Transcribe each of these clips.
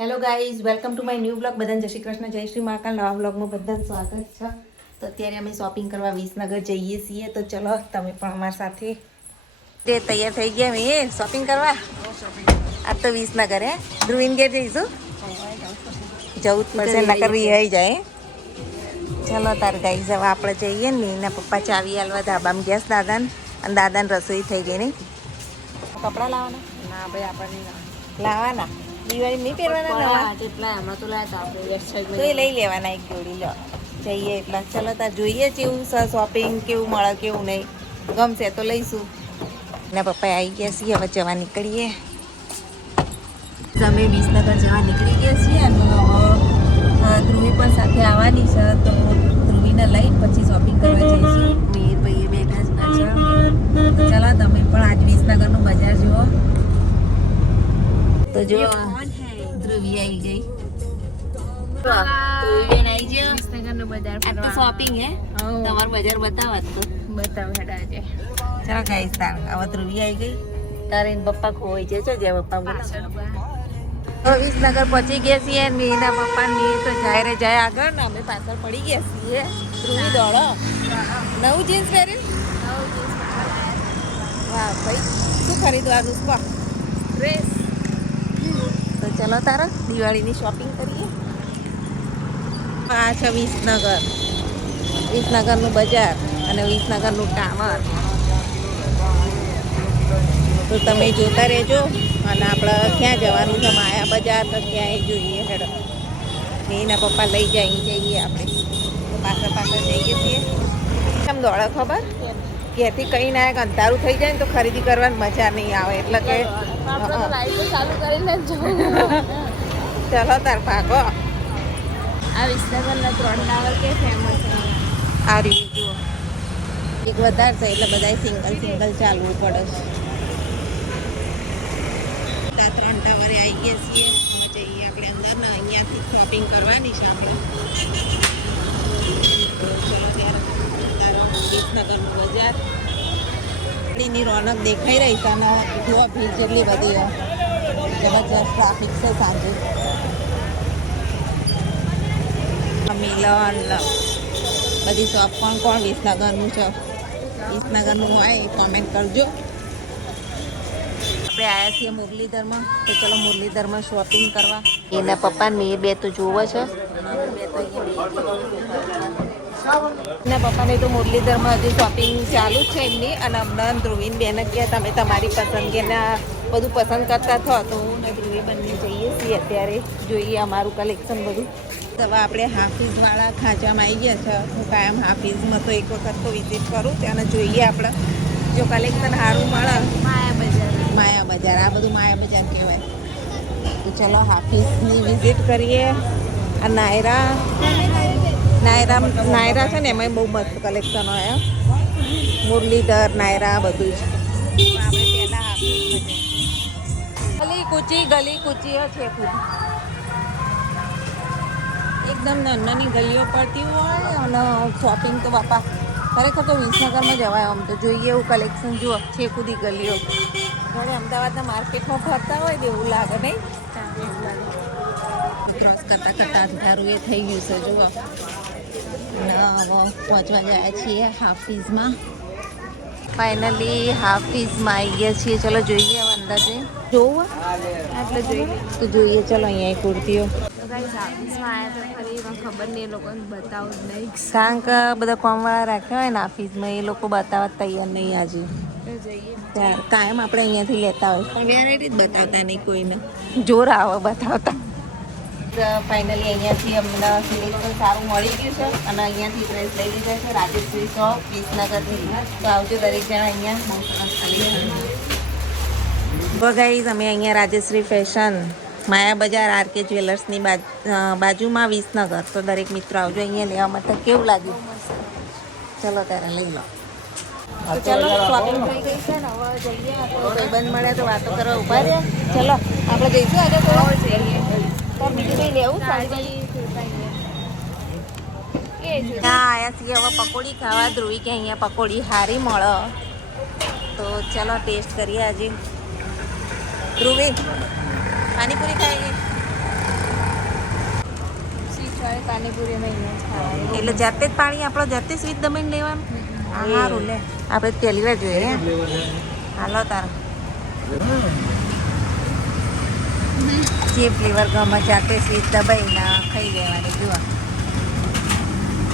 Hello guys, welcome to my new blog. બધાને જય શ્રી કૃષ્ણ, જય શ્રી મહાકાલ. નવા બ્લોગમાં બધાને સ્વાગત છે. તો અત્યારે અમે શોપિંગ કરવા વિસનગર જઈએ છીએ. તો ચલો તમે પણ અમારી સાથે. તે તૈયાર થઈ ગયા મેં શોપિંગ કરવા. આ તો વિસનગર હે ધ્રુવીન ઘેર જઈશું. જવું જ પડશે નકર આવી જાય. ચલો તાર ગાઈઝ, હવે આપણે જઈએ ને. એના પપ્પા ચાવી આલવા ધાબામાં ગયા દાદાને, અને દાદાને રસોઈ થઈ ગઈ નહીં. કપડાં લાવવાના ના ભાઈ આપણે લાવવાના દિવાળી નહીં પહેરવાના નવા જેટલા હમણાં તો લાયા આપણે વેસ્ટ તો સાઈડ એ લઈ લેવાના એક જોડી લો જઈએ એટલે ચલો તાર જોઈએ કેવું શોપિંગ કેવું મળે કેવું નહીં ગમશે તો લઈશું. એના પપ્પા આવી ગયા છીએ, હવે જવા નીકળીએ. અમે વિસનગર જવા નીકળી ગયા છીએ અને ધ્રુવી પણ સાથે આવવાની છે. તો ધ્રુવીને લઈ પછી શોપિંગ કરવા જઈશું. મીરભાઈ બેઠા જ પાછળ. તો ચલો તમે પણ આજ વિસનગરનું બજાર જુઓ. તો જો ધ્રુવી આવી ગઈ. ધ્રુવીબેન આવી ગયો. વિસનગરનું બજાર આ તો શોપિંગ હે. તમારું બજાર બતાવો તો બતાવ હેડા આજે ચાલો ગાઈસ. તાર હવે ધ્રુવી આવી ગઈ. તારે એના પપ્પા ખોવાઈ છે. જો પપ્પા બોલો. તો વિસનગર પહોંચી ગયા છીએ. મીના પપ્પા ની તો જાય રે જાય આગળ ને અમે પાછળ પડી ગયા છીએ. ધ્રુવી દોડો. નવું જીન્સ પહેર્યું. વાહ ભાઈ, શું ખરીદવાનું કહો? ડ્રેસ. તો ચલો તારા દિવાળીની શોપિંગ કરીએ. આ છે વિસનગર, વિસનગરનું બજાર અને વિસનગરનું ટાવર. તો તમે જોતા રહેજો. અને આપણે ક્યાં જવાનું છે? માયા બજાર તો ક્યાંય જોઈએ. હેડો એના પપ્પા લઈ જાય જઈએ આપણે. તો પાછળ પાછળ જઈએ છીએ. કેમ દોડે ખબર? ઘેરથી કઈ ના અંધારું થઈ જાય ને તો ખરીદી કરવાની મજા નહીં આવે. એટલે કે આપણે તો લાઈટ ચાલુ કરીને જ જવું. ચલો તાર ભાગો. આ વિસનગરના 3 ટાવર કે ફેમસ છે. આ રીતે જુઓ, એક વધારે છે એટલે બધા સિંગલ ચાલવું પડે છે. 3 ટાવરે આવી ગયા છીએ. હવે જઈએ આપણે અંદર ને અહીંયાથી શોપિંગ કરવાની છે આપણે. તો ચલો ત્યારે વિસનગરનું બજાર ની રોનક દેખાઈ રહી છે. અને જુઓ ભીડ જેટલી બધી જબરજસ્ત ટ્રાફિક છે સાંજે. મિલન બધી શોપ કોણ વિસનગરનું છે? વિસનગરનું હોય એ કોમેન્ટ કરજો. આપણે આવ્યા છીએ મુરલીધરમાં. તો ચલો મુરલીધરમાં શોપિંગ કરવા. એના પપ્પા ને એ બે તો જોવે છે. એના પપ્પાને તો મુરલીધરમાં હજી શોપિંગ ચાલુ જ છે એમની. અને હમણાં ધ્રુવીન બેન ગયા તમે તમારી પસંદગીના બધું પસંદ કરતા થો. તો હું ને ધ્રુવી બંને જઈએ છીએ અત્યારે. જોઈએ અમારું કલેક્શન બધું. હવે આપણે હાફિઝવાળા ખાંચામાં આવી ગયા છે. હું કાયમ હાફિઝમાં તો એક વખત તો વિઝિટ કરું. ત્યાં જોઈએ આપણે જો કલેક્શન સારું મળે. માયા બજાર, આ બધું માયા બજાર કહેવાય. તો ચલો હાફિઝની વિઝિટ કરીએ. આ નાયરા છે ને એમાં બહુ મસ્ત કલેક્શન હોય. મુરલીધર, નાયરા બધું જ. આપણે પહેલાં હાફિઝ ગલી કૂચી છે. એકદમ નાની ગલીઓ પડતી હોય અને શોપિંગ તો બાપા ખરેખર તો વિસનગરમાં જવાય. આમ તો જોઈએ એવું કલેક્શન જુઓ છે ખુદી ગલીઓ. ઘરે અમદાવાદના માર્કેટમાં ફરતા હોય ને એવું લાગે નહીં? ક્રોસ કરતા અંધારું એ થઈ ગયું છે જુઓ. પહોંચવા ગયા છીએ હાફિઝમાં. ફાઇનલી હાફિઝમાં આવી ગયા છીએ. ચલો જોઈએ હવે અંદર જઈ જોવું એટલે જોઈએ તો જોઈએ. ચલો અહીંયા કુર્તીઓ ખબર નહીં એ લોકોને બતાવું જ નહીં. કારણ કે બધા કોમવાળા રાખ્યા હોય ને ઓફિસમાં એ લોકો બતાવવા તૈયાર નહીં. આજે કાયમ આપણે અહીંયાથી લેતા હોય પણ વેરાયટી જ બતાવતા નહીં કોઈને. જોર આવે બતાવતા. ફાઇનલી અહીંયાથી અમને સિલેક્શન સારું મળી ગયું છે. અને અહીંયાથી ડ્રેસ લઈ લીધા છે રાજેશ્રી શોપ વિસનગરથી. તો આવજો દરેક જણા અહીંયા. બહુ સરસ ખાલી ગાઈઝ અમે અહીંયા રાજેશ્રી ફેશન માયા બજાર આરકે જ્વેલર્સની બાજુમાં વિસનગર. તો દરેક મિત્રો આવજો અહીંયા લેવા માટે. કેવું લાગ્યું? ચલો ત્યારે લઈ લો. તો ચલો શોપિંગ થઈ ગઈ છે ને હવે જઈએ. કોઈ બંધ મળે તો વાતો કરવા ઉભા રહ્યા. ચલો આપણે જઈશું આજે તો જઈએ. તો બીજું કંઈ લેવું? આવ્યા છીએ હવે પકોડી ખાવા. ધ્રુવી કે અહીંયા પકોડી સારી મળે. તો ચલો ટેસ્ટ કરીએ આજે. ધ્રુવી પાણીપુરી ખાઈ ગઈ. પાણીપુરીમાં અહીંયા જ ખાવાની. એટલે જાતે જ પાણી આપણો જાતે સ્વીટ દબાઈને લેવાનું. હા સારું લે, આપણે પહેલી વાર જોઈએ. હાલો તાર જે ફ્લેવર ગમે જાતે સ્વીટ દબાઈને ખાઈ લેવાની. જુઓ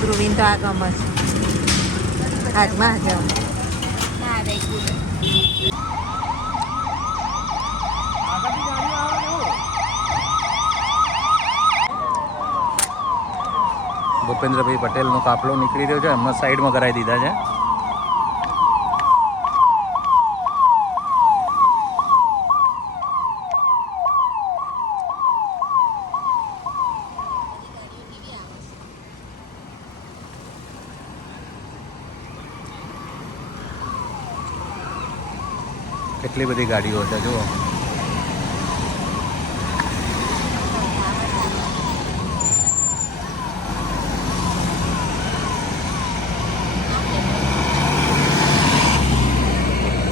ધ્રુવીન તો આ ગમે છે હાથમાં જાઓ. ના રેગ્યુલર. ભૂપેન્દ્રભાઈ પટેલનો કાફલો નીકળી રહ્યો છે, એમના સાઈડમાં કરાવી દીધા છે. કેટલી બધી ગાડીઓ છે જુઓ.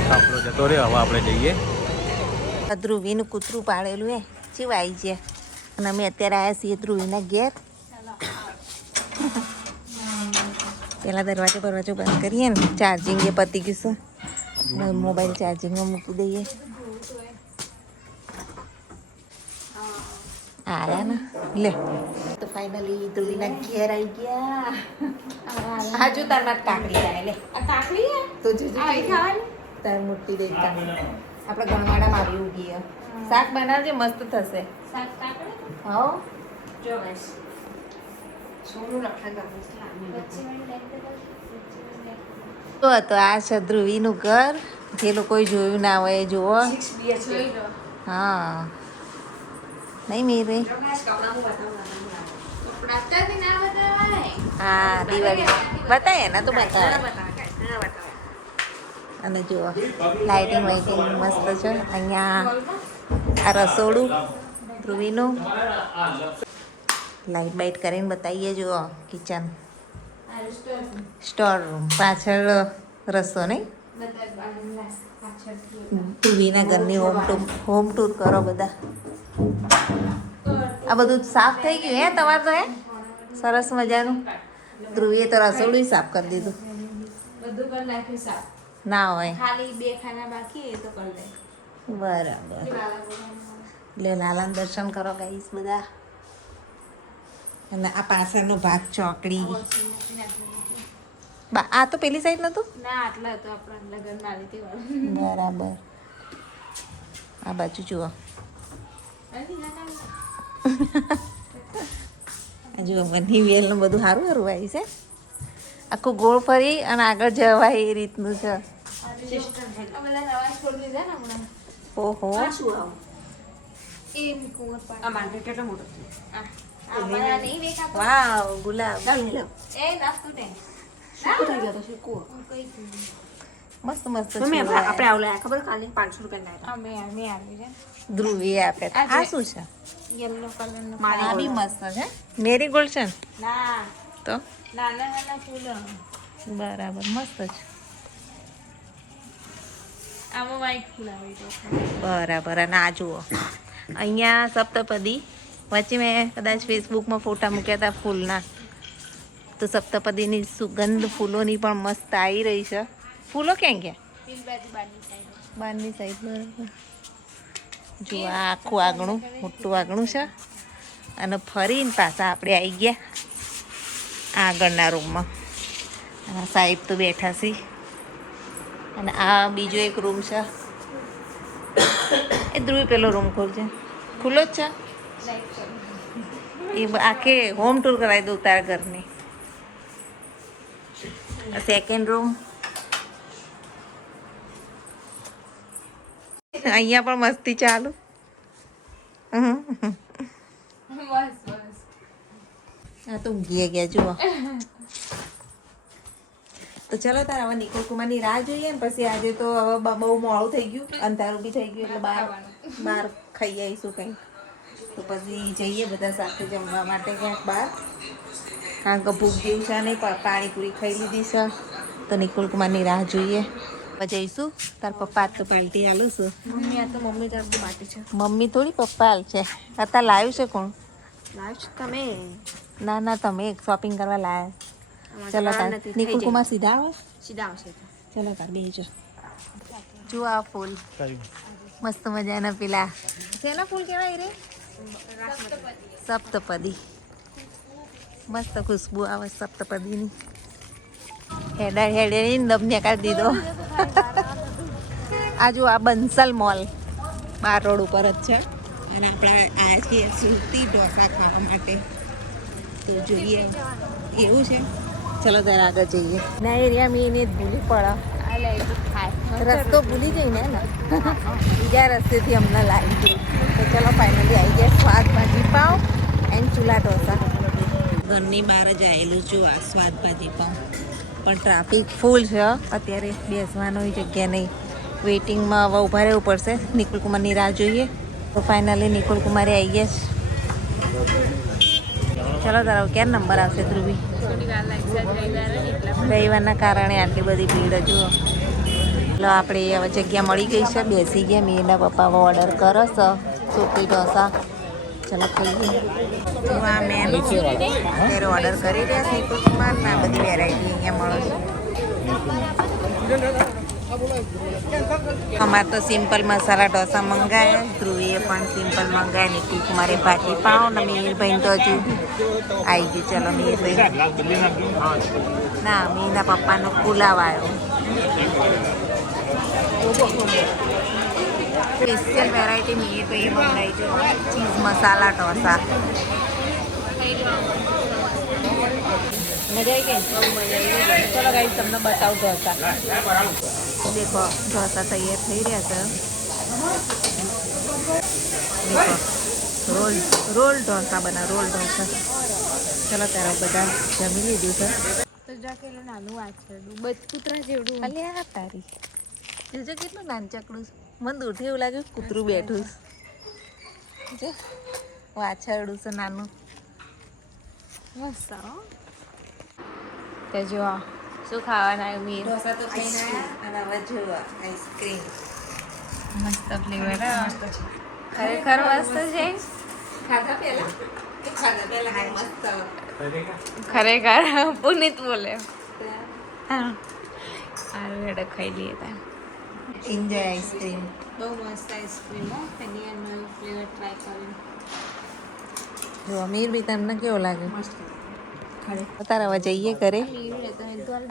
કાફલો જતો રહ્યો, હવે આપણે જઈએ. ધ્રુવીનું કૂતરું પાડેલું એ જેવું આવી જાય. અને અમે અત્યારે આવ્યા છીએ ધ્રુવીના ઘેર. પેલા દરવાજો બરવાજો બંધ કરીએ ને, ચાર્જિંગ એ પતી ગયું છે, મોબાઈલ ચાર્જિંગમાં મૂકી દઈએ. આયા ને લે તો ફાઇનલી ધ્રુવીના ઘેર આવી ગયા. હા જો તાર માં કાકડી આવે લે. આ કાકડી તો જોજો ખાવાની. તાર મોટી દેખતા આપણે ગણવાડામાં આવી ઉગીએ. શાક બનાવજે મસ્ત થશે. શાક કાકડી. હા જો બસ. સોનું લખા ગમે વચ્ચે મને લાઈક દે બસ. તો હતો આ છે ધ્રુવીનું ઘર. જે લોકોએ જોયું ના હોય એ જુઓ. જોઈ લો. હા નહીં મીરે. કપડાથી ના બતાવાય. હા દિવાળી બતાય ને તો બતાવે. અને જુઓ લાઇટિંગ વાઇટિંગ મસ્ત છે. અહીંયા આ રસોડું ધ્રુવીનું. લાઇટ બાઇટ કરીને બતાવીએ. જુઓ કિચન, સ્ટોર રૂમ, પાછળ રસો નહીં. ધ્રુવીના ઘરની હોમ ટૂર કરો બધા. આ બધું સાફ થઈ ગયું હે તમારે તો? હે સરસ મજાનું. ધ્રુવીએ તો રસોડું સાફ કરી દીધું. બધું કરી નાખ્યું સાફ. ના હોય ખાલી 2 ખાના બાકી એ તો કરી દે. બરાબર. લે લાલાને દર્શન કરો ગાઈસ બધા. અને આ પાછળનો ભાગ ચોકડી. આ તો પેલી સાઈડ નતું. ના આટલા તો આપણા લગન માલિતી વાળું. બરાબર. આ બાજુ જુઓ. જુઓ બની વેલનું બધું સારું સારું આવી છે. આખું ગોળ ફરી અને આગળ જવાય એ રીતનું છે. બધા નવા સ્કૂલ લીધા ને હમણાં. ઓહો શું આવું એ કુંવર પાડ. આ માટે કેટલો મોટો છે. આ મારા નહીં વેકા. વાવ ગુલાબ. એ નાસ્તો તે. મસ્ત મસ્ત આપણે આવલા ખબર કાલે 500 રૂપિયા લાવ્યા. અમે આવી છે. ધ્રુવીએ આપે. આ શું છે? યલો કલરનો. આ બી મસ્ત છે. મેરી ગોલ્ડ છે ને? ના તો નાના નાના ફૂલો. બરાબર મસ્ત છે. આમાં વ્હાઈટ ફૂલ આવી છે. બરાબર. અને આ જુઓ અહીંયા સપ્તપદી. વચ્ચે મેં કદાચ ફેસબુકમાં ફોટા મૂક્યા હતા ફૂલના. તો સપ્તપદીની સુગંધ ફૂલોની પણ મસ્ત આવી રહી છે. ફૂલો ક્યાં ગયા? પેલી બાજુ બારની સાઈડ. બહારની સાઈડ. બરાબર. જો આ આખું આગણું મોટું આગણું છે. અને ફરીને પાછા આપણે આવી ગયા આગળના રૂમમાં. અને સાહેબ તો બેઠા છે. અને આ બીજો એક રૂમ છે. એ ધ્રુવી પેલો રૂમ ખોલશે. ખુલ્લો જ છે. એ આખે હોમ ટૂર કરાવી દઉં તારા ઘરની. Second room. અહીંયા પણ મસ્તી ચાલુ. બસ બસ. આ તો ઊંઘી ગયા જુઓ. તો ચલો તાર હવે નિકોલ કુમારની રાહ જોઈએ ને પછી આજે તો હવે બહુ મોડું થઈ ગયું, અંધારું બી થઈ ગયું એટલે બહાર ખાઈ આવીશું કંઈ. તો પછી જઈએ બધા સાથે જમવા માટે ક્યાંક બહાર. કારણ કે ભૂખ જેવું છે નહીં, પાણીપુરી ખાઈ લીધી છે. તો નિકોલ કુમારની રાહ જોઈએ. જઈશું. તાર પપ્પા આજ તો પાર્ટી આલું છું. મમ્મી આ તો મમ્મી તરફથી પાર્ટી છે. મમ્મી થોડી પપ્પા હાલ છે. અત્યારે લાવ્યું છે કોણ? લાવ તમે ના ના તમે શોપિંગ કરવા લાયા ચલો તાર નથી, થઈ નિકુલ જાય. કુમાર સીધા આવે સીધા આવશે ચલો તાર બેજો જો આ ફૂલ મસ્ત મજાના પેલા શેના ફૂલ કહેવાય રે સપ્તપદી મસ્ત ખુશ્બુ આવે સપ્તપદીની હેડા હેડે દમને કાઢી દીધો આ જો આ બંસલ મોલ બાર રોડ ઉપર જ છે અને આપણા આયા છીએ સુરતી ઢોસા ખાવા માટે તો જોઈએ એવું છે ચલો ત્યારે આગળ જઈએ ના એરિયા મેં એને જ ભૂલી પડે રસ્તો ભૂલી ગઈ ને બીજા રસ્તેથી અમને લાવી ગઈ તો ચલો ફાઇનલી આવી ગયા સ્વાદ ભાજી પાવ એન્ડ ચૂલા ઢોસા ઘરની બહાર જ આવેલું છું આ સ્વાદ ભાજી પાવ પણ ટ્રાફિક ફૂલ છે અત્યારે બેસવાનો જગ્યા નહીં વેઇટિંગમાં હવે ઊભા રહેવું પડશે નિકુલ કુમારની રાહ જોઈએ તો ફાઇનલી નિકુલ કુમારે આવી ગયા છે ચલો તારો ક્યાં નંબર આવશે ધ્રુવી રવિવારના કારણે આટલી બધી ભીડ જુઓ એટલે આપણે હવે જગ્યા મળી ગઈ છે બેસી ગયા મેં એના પપ્પા હવે ઓર્ડર કરો છો સુરતી ઢોસા ચલો ખાઈએ હું આ મેન અત્યારે ઓર્ડર કરી રહ્યા છે નિકુલ કુમાર આ બધી વેરાયટી અહીંયા મળે છે અમારે તો સિમ્પલ મસાલા ઢોસા મંગાયા ધ્રુવીએ પણ સિમ્પલ મંગાયા નિકુલ કુમારે ભાજી પાવ ને મીરભાઈ તો હજુ આવી ગયું ચલો મીરભાઈ ના મીના પપ્પાનો પુલાવ આવ્યો સ્પેશિયલ વેરાયટી મીરભાઈએ મંગાવી જો ચીઝ મસાલા ઢોસા મજા આવી ગઈ બહુ મજા આવી ગઈ ચલો ગાઈસ તમને બતાવું ઢોસા દેખો ઢોસા તૈયાર થઈ રહ્યા છે દેખો રોલ રોલ ઢોસા બના રોલ ઢોસા ચલો તારા બધા જમી લીધું છે તો જાકેલું નાનું વાછરડું કૂતરા જેવડું અલ્યા તારી જોજો કેટલું નાનચકડું છે મને દૂરથી એવું લાગ્યું કૂતરું બેઠું છે વાછરડું છે નાનું મસ્ત હો. તે જો શું ખાવાના મીર ઢોસા તો ખાઈને અને હવે જો આઈસ્ક્રીમ મસ્ત ફ્લેવર ખરેખર મસ્ત છે ખાધા પહેલા મસ્ત ખરેખર પુનિત બોલે સારું હેડે ખાઈ લઈએ ત્યાં એન્જોય આઈસ્ક્રીમ બહુ મસ્ત આઈસ્ક્રીમ હો પેલી એનો ફ્લેવર ટ્રાય કર્યું જો અમીર બી તમને કેવો લાગે તારે હવે જઈએ ઘરે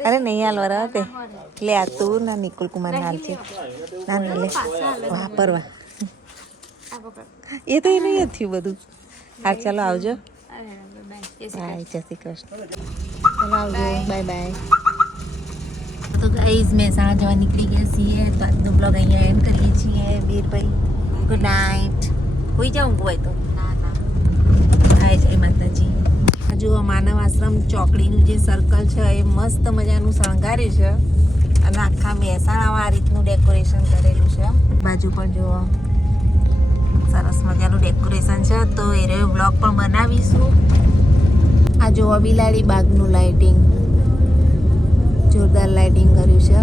અરે નહીં હાલવા રહે તે લે આ તું ના નિકુલ કુમાર હાલ છે ના ના લે વાપરવા એ તો એનું જ થયું બધું હા ચાલો આવજો બાય જય શ્રી કૃષ્ણ ચાલો આવજો બાય બાય તો ગાઈઝ મહેસાણા જવા નીકળી ગયા છીએ તો આજનો બ્લોગ અહીંયા એન્ડ કરીએ છીએ વીરભાઈ ગુડ નાઇટ હોઈ જાઉં હોય તો હાય જય માતાજી જો માનવ આશ્રમ ચોકડીનું જે સર્કલ છે એ મસ્ત મજાનું શણગાર્યું છે અને આખા મહેસાણામાં આ રીતનું ડેકોરેશન કરેલું છે બાજુ પણ જુઓ સરસ મજાનું ડેકોરેશન છે તો એ રહ્યો બ્લોગ પણ બનાવીશું આ જો બિલાડી બાગનું લાઇટિંગ જોરદાર લાઇટિંગ કર્યું છે